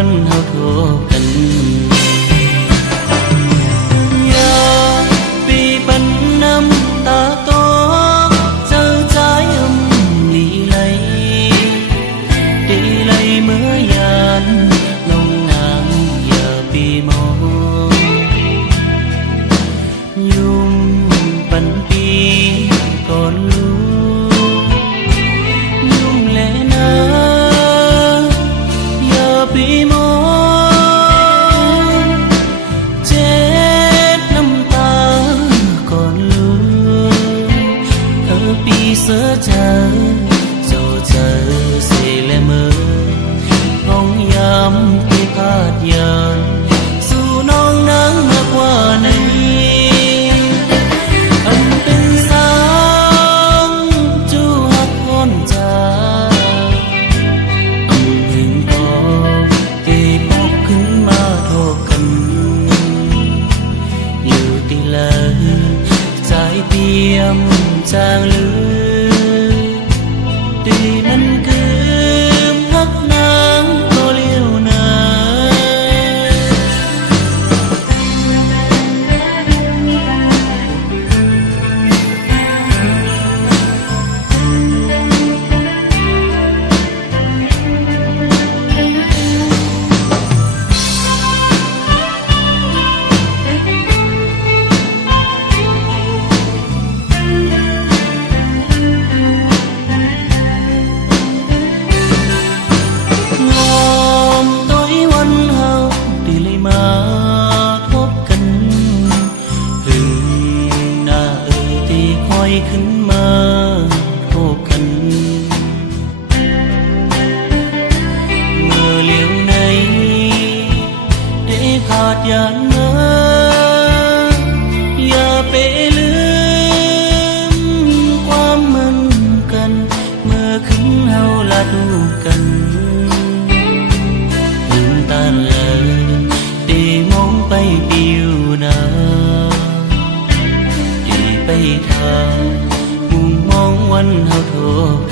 วันเฮาโทรกันอย่าปีปันน้ำตาโตเจ้าใจลีไหลดีไหลเมื่อยานลงนางอย่าปีมองยุ่มปันปีก่อนลูกยุ่มแลนะอย่าปีมองเจ็บน้ำตาก่อนลูกปีเสือเจอเจ้าเจอเสียและเมื่อห้องยามที่พาดยานสู่น้องนางมากกว่านี้อันเป็นสางจูหักพ้นจาอันถึงพอที่พบขึ้นมาโทษกันอยู่ที่เลยใจเปียมจางลือดีนั้นคือพักนางก็เลี้ยวนาขึ้นมาโทษกันเมื่อเลี้ยวในได้พาดยานมาอย่าไปลืมความมันกันเมื่อขึ้นเฮาละดูกันลืมตาเลยได้มองไปปิวนาไปทางมุมมองวันเฮาโทร